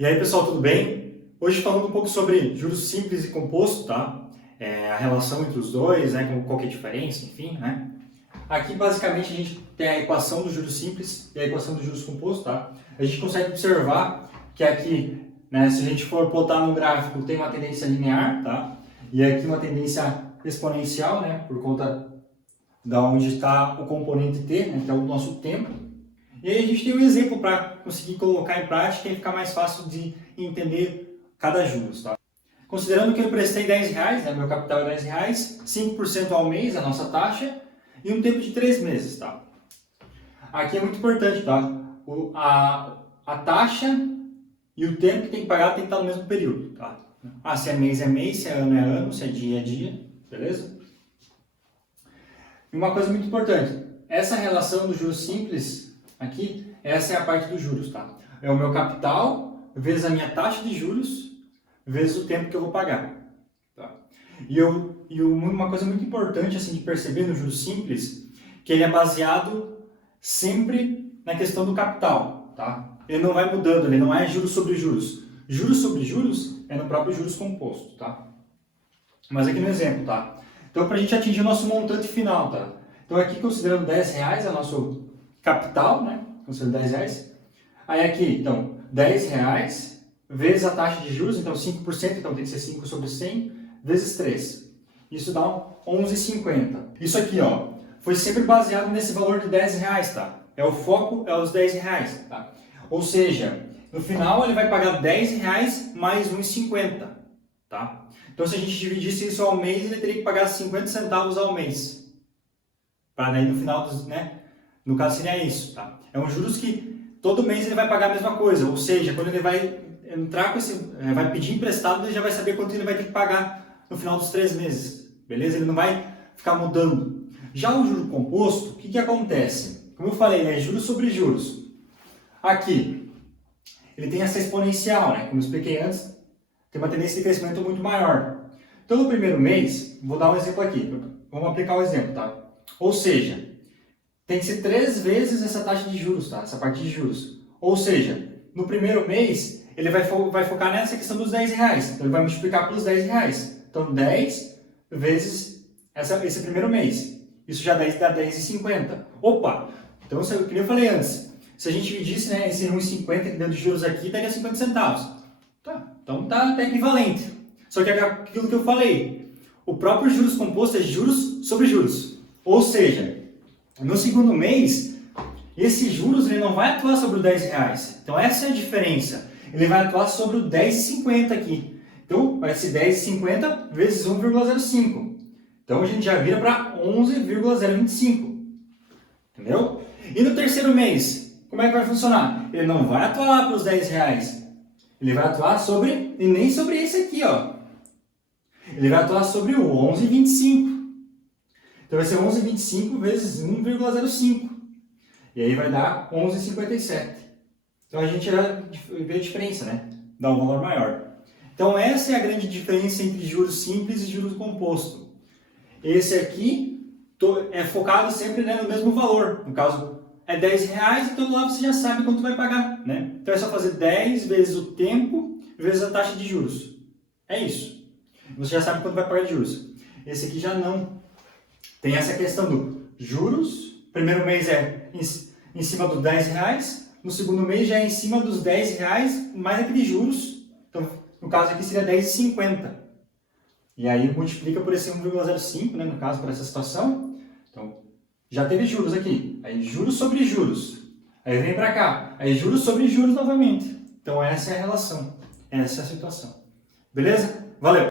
E aí, pessoal, tudo bem? Hoje falando um pouco sobre juros simples e composto, tá? A relação entre os dois, né? Qual que é a diferença, enfim, né? Aqui, basicamente, a gente tem a equação dos juros simples e a equação dos juros compostos, tá? A gente consegue observar que aqui, né, se a gente for botar no gráfico, tem uma tendência linear, tá? E aqui uma tendência exponencial, né? Por conta da onde está o componente t, né, que é o nosso tempo. E aí a gente tem um exemplo para conseguir colocar em prática e ficar mais fácil de entender cada juros, tá? Considerando que eu emprestei R$10, né, meu capital é R$10, 5% ao mês a nossa taxa e um tempo de 3 meses, tá? Aqui é muito importante, tá? A taxa e o tempo que tem que pagar tem que estar no mesmo período, tá? Se é mês, se é ano, se é dia, beleza? E uma coisa muito importante, essa relação dos juros simples aqui, essa é a parte dos juros, tá? É o meu capital vezes a minha taxa de juros vezes o tempo que eu vou pagar, tá? Uma coisa muito importante assim de perceber no juros simples, que ele é baseado sempre na questão do capital, tá? Ele não vai mudando, ele não é juros sobre juros. Juros sobre juros é no próprio juros composto, tá? Mas aqui no exemplo, tá? Então, para a gente atingir o nosso montante final, tá? Então, aqui considerando R$10 é o nosso capital, né? Considerando R$10. Aí aqui, então, R$10 vezes a taxa de juros, então 5%, então tem que ser 5 sobre 100, vezes 3. Isso dá 11,50. Isso aqui, ó, foi sempre baseado nesse valor de R$10, tá? O foco é os R$10, tá? Ou seja, no final ele vai pagar R$10 mais 1,50, tá? Então, se a gente dividisse isso ao mês, ele teria que pagar 50 centavos ao mês. Para daí no final, né? No caso seria isso, tá? É um juros que todo mês ele vai pagar a mesma coisa. Ou seja, quando ele vai entrar com esse, vai pedir emprestado, ele já vai saber quanto ele vai ter que pagar no final dos 3 meses, beleza? Ele não vai ficar mudando. Já o juro composto, o que acontece? Como eu falei, é juros sobre juros. Aqui, ele tem essa exponencial, né? Como eu expliquei antes, tem uma tendência de crescimento muito maior. Então, no primeiro mês, vou dar um exemplo aqui. Vamos aplicar o exemplo, tá? Ou seja, tem que ser 3 vezes essa taxa de juros, tá? Essa parte de juros. Ou seja, no primeiro mês, ele vai focar nessa questão dos R$10. Então, ele vai multiplicar pelos R$10. Então, 10 vezes esse primeiro mês. Isso já dá R$10,50. Opa! Então, como eu falei antes, se a gente dividisse, né, esse 1,50 que deu de juros aqui, daria 50 centavos. Tá, então tá equivalente. Só que aquilo que eu falei, o próprio juros composto é juros sobre juros. Ou seja, no segundo mês, esse juros ele não vai atuar sobre o R$10. Então essa é a diferença. Ele vai atuar sobre o R$10,50 aqui. Então vai ser R$10,50 vezes 1,05. Então a gente já vira para 11,025. Entendeu? E no terceiro mês, como é que vai funcionar? Ele não vai atuar lá para os R$10. Ele vai atuar sobre, e nem sobre esse aqui, ó. Ele vai atuar sobre o 11,25. Então vai ser 11,25 vezes 1,05. E aí vai dar 11,57. Então a gente já vê a diferença, né? Dá um valor maior. Então essa é a grande diferença entre juros simples e juros composto. Esse aqui é focado sempre, né, no mesmo valor. No caso, é R$10, então lá você já sabe quanto vai pagar, né? Então é só fazer 10 vezes o tempo vezes a taxa de juros. É isso. Você já sabe quanto vai pagar de juros. Esse aqui já não. Tem essa questão do juros. Primeiro mês é em cima dos R$10. No segundo mês já é em cima dos R$10 mais aqueles juros. Então, no caso aqui seria R$10,50. E aí multiplica por esse 1,05, né? No caso, por essa situação. Então, já teve juros aqui, aí juros sobre juros, aí vem para cá, aí juros sobre juros novamente. Então essa é a relação, essa é a situação. Beleza? Valeu!